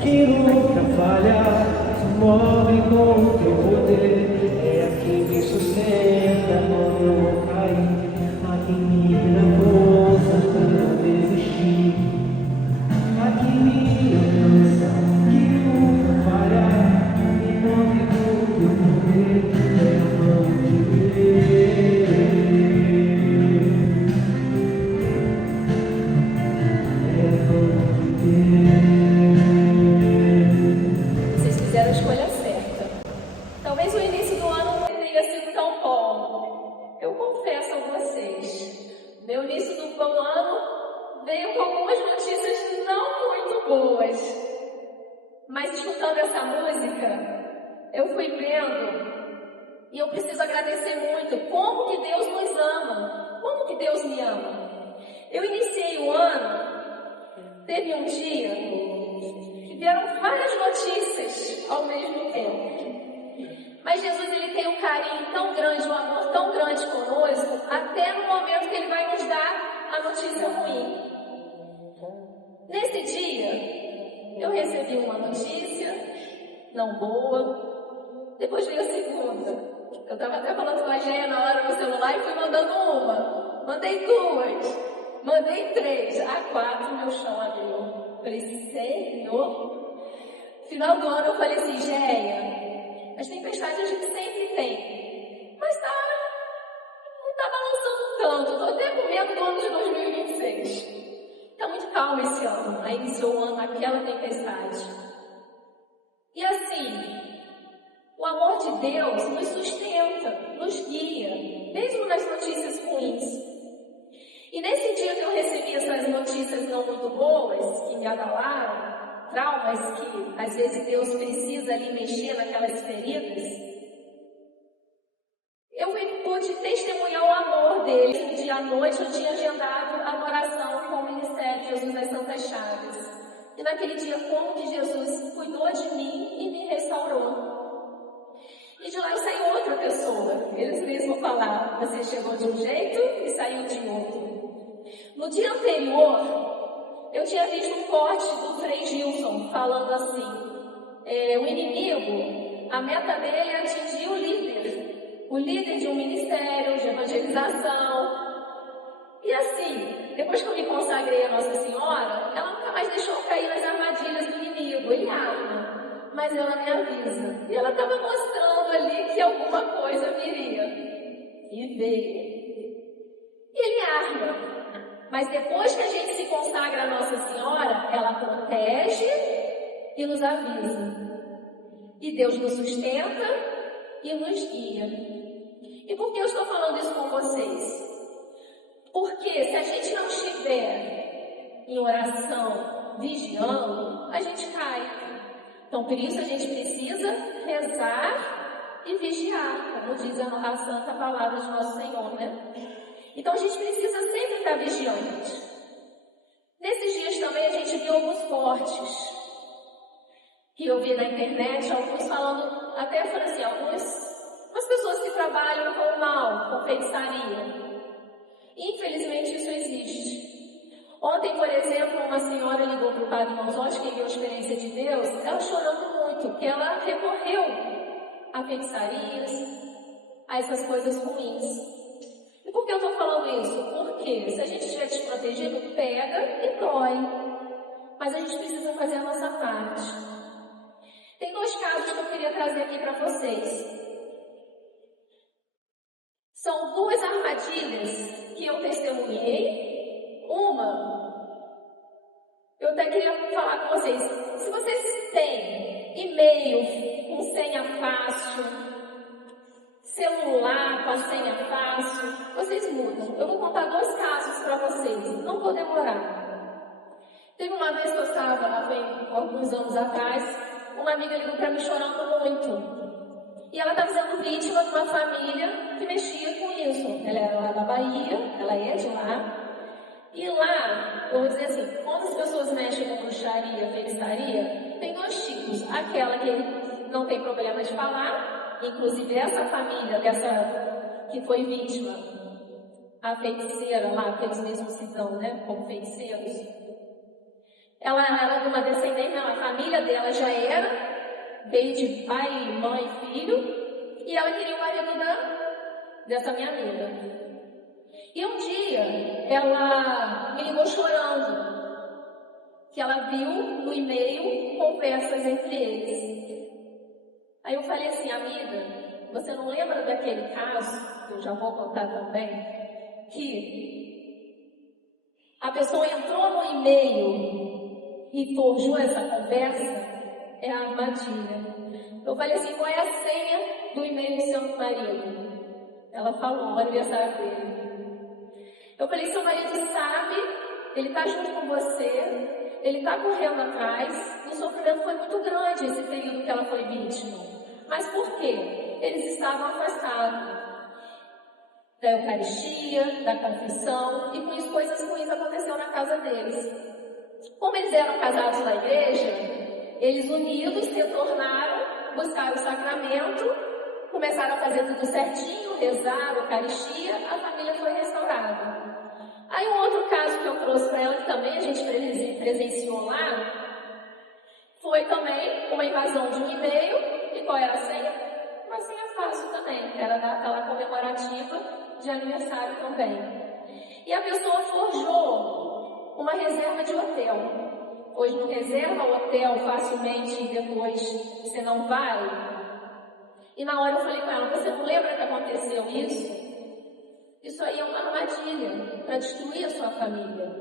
Que nunca falha, se move com o teu poder. É a quem me sustenta quando eu vou cair, a quem me dá força para não desistir, a quem me alcança, que nunca falha, se move com o teu poder. É a mão de Deus, é a mão de Deus. Fizeram a escolha certa. Talvez o início do ano não tenha sido tão bom. Eu confesso a vocês, meu início do ano veio com algumas notícias não muito boas. Mas escutando essa música, eu fui vendo e eu preciso agradecer muito como que Deus nos ama, como que Deus me ama. Eu iniciei o ano, teve um dia vieram várias notícias ao mesmo tempo. Mas Jesus, Ele tem um carinho tão grande, um amor tão grande conosco, até no momento que Ele vai nos dar a notícia ruim. Nesse dia, eu recebi uma notícia não boa, depois veio a segunda. Eu estava até falando com a Gênia na hora no celular e fui mandando uma, mandei duas, mandei três, a quatro meu chão abriu. Falei, Senhor, final do ano eu falei assim, Géia, as tempestades a gente sempre tem, mas não tá balançando tanto, tô até com medo do ano de 2026. Tá muito calmo esse ano. Aí iniciou o ano naquela tempestade. Deus nos sustenta, nos guia, mesmo nas notícias ruins. E nesse dia que eu recebi essas notícias não muito boas, que me abalaram, traumas que às vezes Deus precisa ali mexer naquelas feridas, eu pude testemunhar o amor dele. Um dia à noite eu tinha agendado a oração com o Ministério Jesus das Santas Chagas. E naquele dia, como que Jesus cuidou de mim e me restaurou. E de lá saiu outra pessoa. Eles mesmos falaram, você chegou de um jeito e saiu de outro. No dia anterior, eu tinha visto um corte do Frei Gilson falando assim, o inimigo, a meta dele é atingir o líder de um ministério de evangelização. E assim, depois que eu me consagrei a Nossa Senhora, ela nunca mais deixou eu cair nas armadilhas do inimigo. Ele arma, mas ela me avisa. E ela estava mostrando ali que alguma coisa viria. E veio. E ele arma. Mas depois que a gente se consagra a Nossa Senhora, ela protege e nos avisa. E Deus nos sustenta e nos guia. E por que eu estou falando isso com vocês? Porque se a gente não estiver em oração, vigiando, a gente cai. Então, por isso a gente precisa rezar e vigiar, como diz a santa palavra de Nosso Senhor, né? Então, a gente precisa sempre estar vigiante. Nesses dias também a gente viu alguns cortes que eu vi na internet, alguns falando, até falando assim, algumas pessoas que trabalham com o mal, com feitiçaria. Infelizmente isso existe. Ontem, por exemplo, uma senhora ligou para o Padre Monzotti, que viu a experiência de Deus, ela chorando muito, porque ela recorreu a feitiçarias, a essas coisas ruins. E por que eu estou falando isso? Porque se a gente estiver desprotegido, pega e dói. Mas a gente precisa fazer a nossa parte. Tem 2 casos que eu queria trazer aqui para vocês. São 2 armadilhas que eu testemunhei. Uma, eu até queria falar com vocês. Se vocês têm e-mail com senha fácil, celular com a senha fácil, vocês mudam. Eu vou contar 2 casos para vocês, não vou demorar. Teve uma vez que eu estava, alguns anos atrás, uma amiga ligou para mim chorando muito. E ela estava sendo vítima de uma família que mexia com isso. Ela era lá da Bahia, ela é de lá. E lá, eu vou dizer assim, quando as pessoas mexem com bruxaria, feitiçaria, tem 2 tipos. Aquela que não tem problema de falar, inclusive essa família, dessa que foi vítima, a feiticeira lá, que eles mesmos se dão, né, como feiticeiros. Ela era de uma descendente, não, a família dela já era, veio de pai, mãe e filho, e ela queria o marido dessa minha amiga. E um dia, ela me ligou chorando, que ela viu no e-mail conversas entre eles. Aí eu falei assim, amiga, você não lembra daquele caso, que eu já vou contar também, que a pessoa entrou no e-mail e forjou essa conversa? É a armadilha. Eu falei assim, qual é a senha do e-mail do seu marido? Ela falou, o aniversário dele. Eu falei, seu marido sabe, ele está junto com você, ele está correndo atrás, o sofrimento foi muito grande esse período que ela foi vítima. Mas por quê? Eles estavam afastados da Eucaristia, da confissão, e com isso coisas ruins aconteceram na casa deles. Como eles eram casados na igreja, eles unidos retornaram, buscaram o sacramento, começaram a fazer tudo certinho, rezar, Eucaristia, a família foi restaurada. Aí um outro caso que eu trouxe para ela, que também a gente presenciou lá, foi também uma invasão de um e-mail. E qual era a senha? Uma senha fácil também, era daquela comemorativa de aniversário também. E a pessoa forjou uma reserva de hotel. Hoje não reserva o hotel facilmente e depois você não vai. E na hora eu falei com ela, você não lembra que aconteceu isso? Isso aí é uma armadilha para destruir a sua família.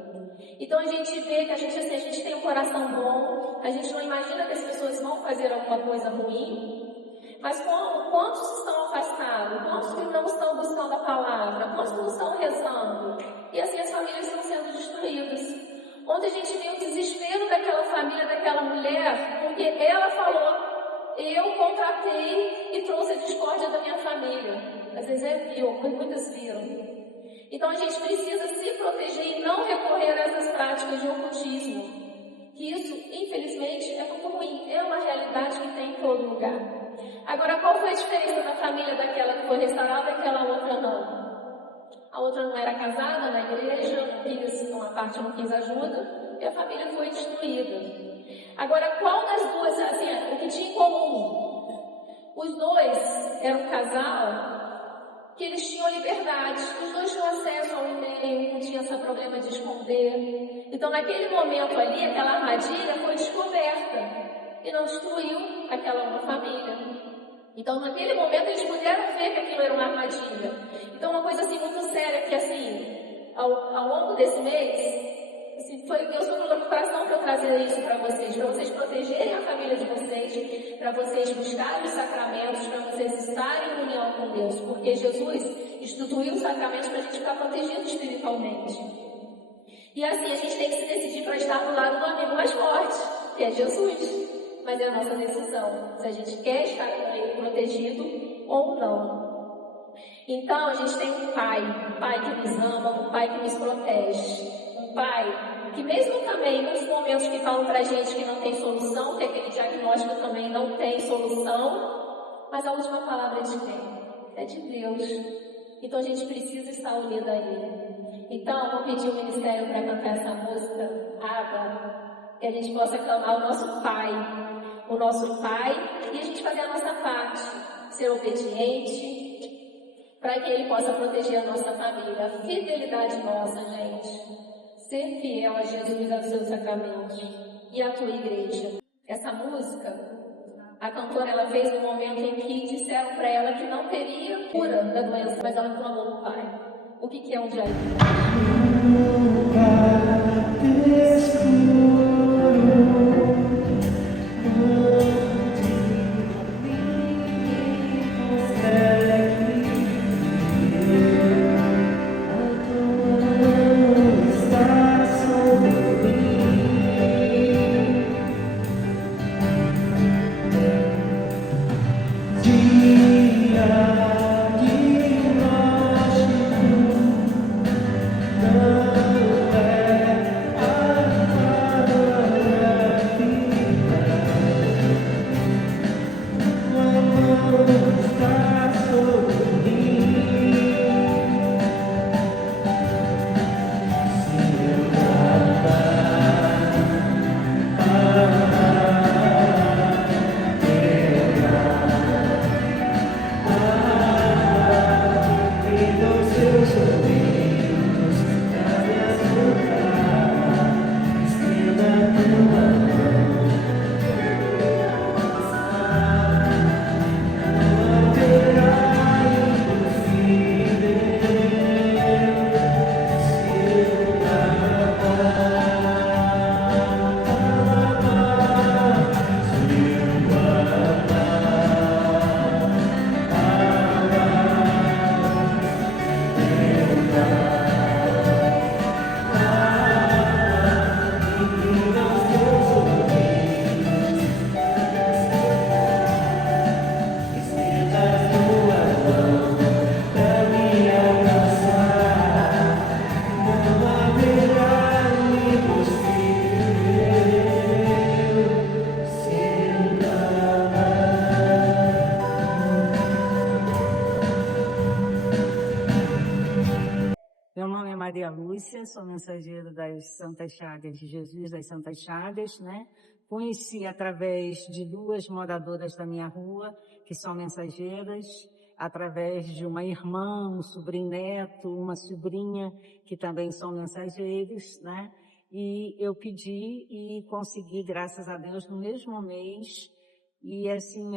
Então a gente vê que a gente tem um coração bom, a gente não imagina que as pessoas vão fazer alguma coisa ruim, Mas quantos estão afastados? Quantos que não estão buscando a palavra? Quantos não estão rezando? E assim as famílias estão sendo destruídas. Ontem a gente viu o desespero daquela família, daquela mulher, porque ela falou: eu contratei e trouxe a discórdia da minha família. Às vezes muitas viram. Então a gente precisa se proteger e não recorrer a essas práticas de ocultismo. Que isso, infelizmente, é muito ruim. É uma realidade que tem em todo lugar. Agora, qual foi a diferença da família daquela que foi restaurada e aquela outra não? A outra não era casada na igreja, uma parte não quis ajuda, e a família foi destruída. Agora, qual das duas, assim, o que tinha em comum? Os dois eram um casal que eles tinham liberdade, os dois tinham acesso ao e-mail, não tinha esse problema de esconder. Então, naquele momento ali, aquela armadilha foi descoberta e não destruiu aquela uma família. Então, naquele momento, eles puderam ver que aquilo era uma armadilha. Então, uma coisa assim muito séria, que assim, ao longo desse mês, assim, foi Deus colocou no coração para eu trazer isso para vocês protegerem a família de vocês, para vocês buscarem os sacramentos, para vocês estarem em união com Deus, porque Jesus instituiu os sacramentos para a gente ficar protegido espiritualmente. E assim, a gente tem que se decidir para estar do lado do amigo mais forte, que é Jesus. Mas é a nossa decisão, se a gente quer estar com ele protegido ou não. Então, a gente tem um pai que nos ama, um pai que nos protege, um pai que mesmo também nos momentos que falam pra gente que não tem solução, que aquele diagnóstico também não tem solução, mas a última palavra é de quem? É de Deus. Então, a gente precisa estar unido a ele. Então, eu vou pedir o ministério para cantar essa música, Abba, que a gente possa clamar o nosso Pai, e a gente fazer a nossa parte, ser obediente, para que Ele possa proteger a nossa família. A fidelidade nossa, gente, ser fiel a Jesus e aos seus sacramentos e à tua igreja. Essa música, a cantora ela fez no momento em que disseram para ela que não teria cura da doença, mas ela clamou no Pai. O que é um diagnóstico? Meu nome é Maria Lúcia, sou mensageira das Santas Chagas de Jesus, das Santas Chagas, né? Conheci através de duas moradoras da minha rua, que são mensageiras, através de uma irmã, um sobrinho neto, uma sobrinha, que também são mensageiros, né? E eu pedi e consegui, graças a Deus, no mesmo mês. E assim,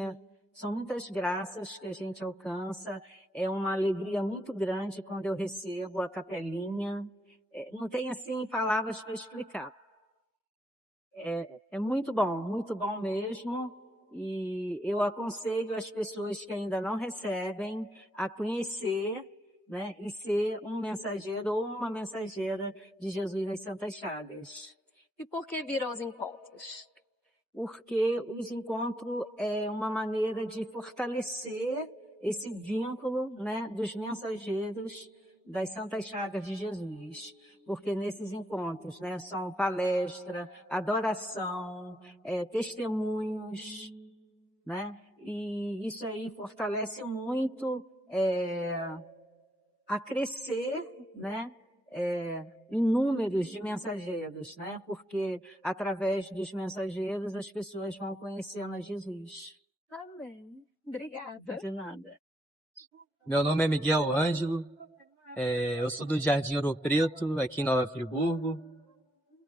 são muitas graças que a gente alcança. É uma alegria muito grande quando eu recebo a capelinha. Não tem, assim, palavras para explicar. É muito bom mesmo. E eu aconselho as pessoas que ainda não recebem a conhecer, né, e ser um mensageiro ou uma mensageira de Jesus nas Santas Chagas. E por que vir aos encontros? Porque os encontros é uma maneira de fortalecer esse vínculo, né, dos mensageiros das Santas Chagas de Jesus. Porque nesses encontros, né, são palestra, adoração, testemunhos, né, e isso aí fortalece muito a crescer, né, em números de mensageiros, né, porque através dos mensageiros as pessoas vão conhecendo a Jesus. Amém. Obrigada. De nada. Meu nome é Miguel Ângelo, eu sou do Jardim Ouro Preto, aqui em Nova Friburgo.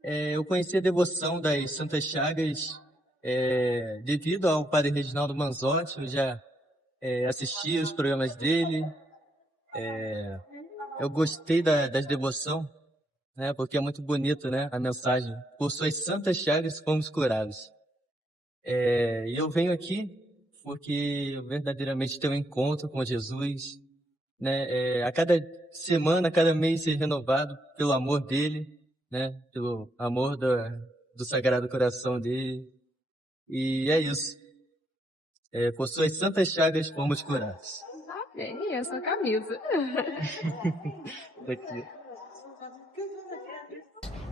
Eu conheci a devoção das Santas Chagas devido ao Padre Reginaldo Manzotti. Eu já assisti os programas dele. Eu gostei da devoção, né, porque é muito bonito, né, a mensagem. Por suas Santas Chagas fomos curados. E eu venho aqui porque eu verdadeiramente tenho um encontro com Jesus, né, a cada semana, a cada mês ser renovado pelo amor dele, né, pelo amor do Sagrado Coração dele. E é isso. Por suas Santas Chagas fomos curados. Amém. E essa camisa. Daqui.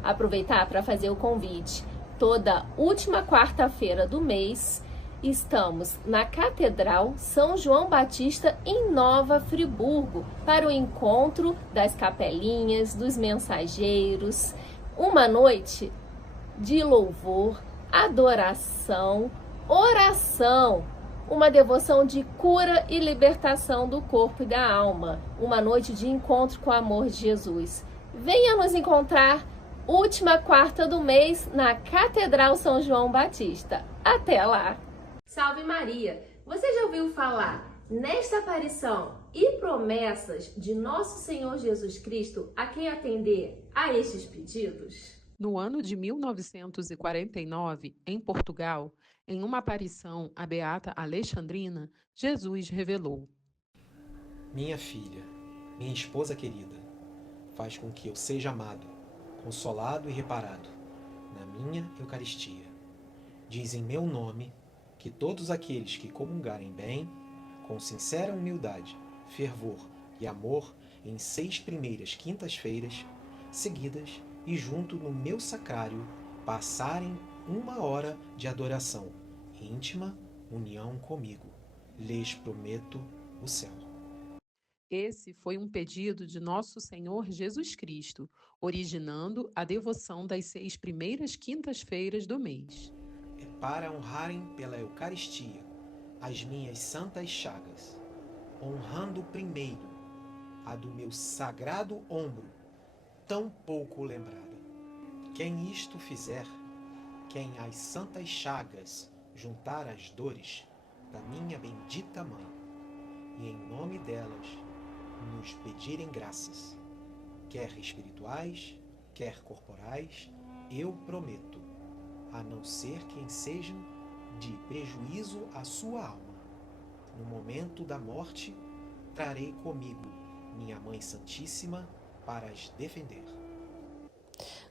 Aproveitar para fazer o convite. Toda última quarta-feira do mês, estamos na Catedral São João Batista, em Nova Friburgo, para o encontro das capelinhas, dos mensageiros. Uma noite de louvor, adoração, oração. Uma devoção de cura e libertação do corpo e da alma. Uma noite de encontro com o amor de Jesus. Venha nos encontrar última quarta do mês na Catedral São João Batista. Até lá! Salve Maria! Você já ouviu falar nesta aparição e promessas de Nosso Senhor Jesus Cristo a quem atender a estes pedidos? No ano de 1949, em Portugal, em uma aparição à Beata Alexandrina, Jesus revelou: Minha filha, minha esposa querida, faz com que eu seja amado, consolado e reparado na minha Eucaristia. Diz em meu nome que todos aqueles que comungarem bem, com sincera humildade, fervor e amor, em 6 primeiras quintas-feiras seguidas e junto no meu sacrário, passarem 1 hora de adoração, íntima união comigo. Lhes prometo o céu. Esse foi um pedido de Nosso Senhor Jesus Cristo, originando a devoção das 6 primeiras quintas-feiras do mês. É para honrarem pela Eucaristia as minhas santas chagas, honrando primeiro a do meu sagrado ombro, tão pouco lembrada. Quem isto fizer, quem às santas chagas juntar as dores da minha bendita mãe, e em nome delas nos pedirem graças, quer espirituais, quer corporais, eu prometo, a não ser quem sejam de prejuízo à sua alma. No momento da morte, trarei comigo minha Mãe Santíssima para as defender.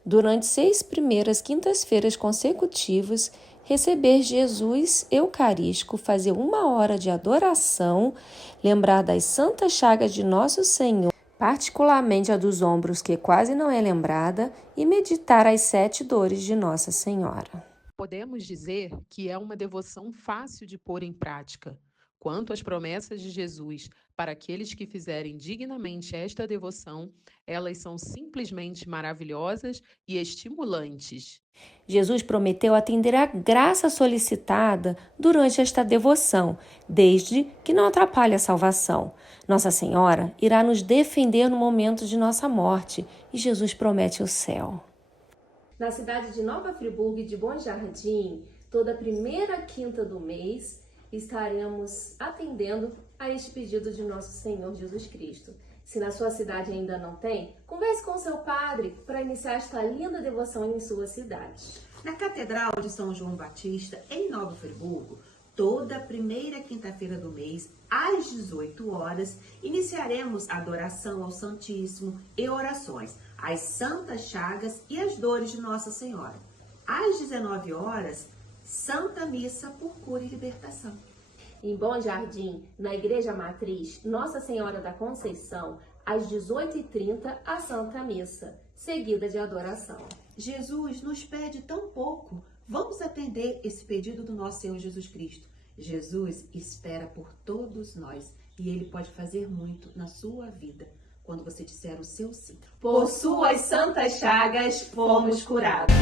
Durante 6 primeiras quintas-feiras consecutivas, receber Jesus Eucarístico, fazer 1 hora de adoração, lembrar das santas chagas de Nosso Senhor, particularmente a dos ombros, que quase não é lembrada, e meditar as 7 dores de Nossa Senhora. Podemos dizer que é uma devoção fácil de pôr em prática. Quanto às promessas de Jesus para aqueles que fizerem dignamente esta devoção, elas são simplesmente maravilhosas e estimulantes. Jesus prometeu atender a graça solicitada durante esta devoção, desde que não atrapalhe a salvação. Nossa Senhora irá nos defender no momento de nossa morte e Jesus promete o céu. Na cidade de Nova Friburgo e de Bom Jardim, toda primeira quinta do mês, estaremos atendendo a este pedido de Nosso Senhor Jesus Cristo. Se na sua cidade ainda não tem, converse com seu padre para iniciar esta linda devoção em sua cidade. Na Catedral de São João Batista, em Nova Friburgo, toda primeira quinta-feira do mês, às 18 horas, iniciaremos a adoração ao Santíssimo e orações às Santas Chagas e às Dores de Nossa Senhora. Às 19 horas, Santa Missa por Cura e Libertação. Em Bom Jardim, na Igreja Matriz Nossa Senhora da Conceição, às 18h30, a Santa Missa, seguida de adoração. Jesus nos pede tão pouco. Vamos atender esse pedido do nosso Senhor Jesus Cristo. Jesus espera por todos nós e Ele pode fazer muito na sua vida quando você disser o seu sim. Por suas santas chagas fomos curados.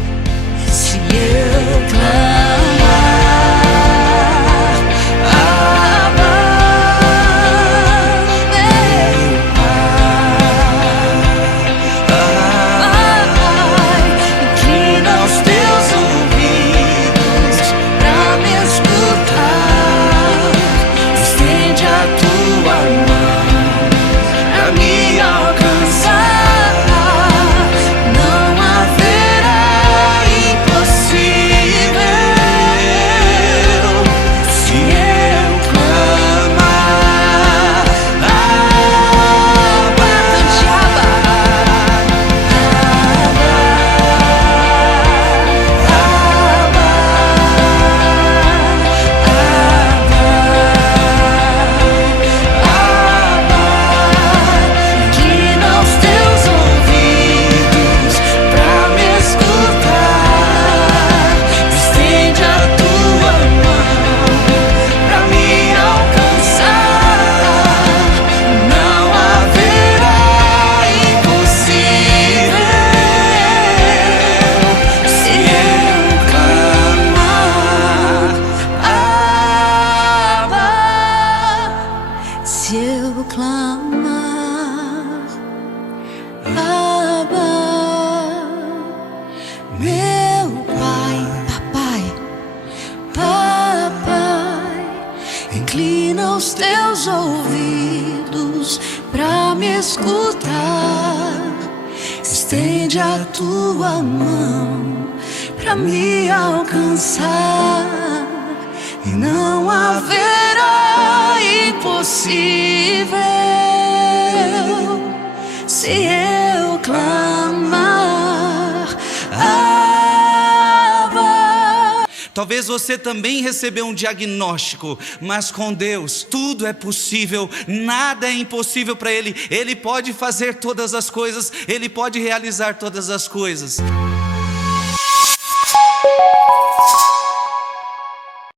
Se eu clamar, Abba, meu Pai, inclina os teus ouvidos pra me escutar, estende a tua mão pra me alcançar, não haverá impossível se eu clamar. Abba, cante inclina os teus ouvidos pra me escutar, estende a tua mão pra me alcançar, não haverá impossível se eu clamar. Abba, se eu clamar, Abba, meu Pai, Papai, inclina os teus ouvidos pra me escutar, estende a tua mão pra me alcançar, e não haverá impossível se eu clamar. Abba. Talvez você também recebeu um diagnóstico, mas com Deus tudo é possível, nada é impossível para Ele. Ele pode fazer todas as coisas, Ele pode realizar todas as coisas.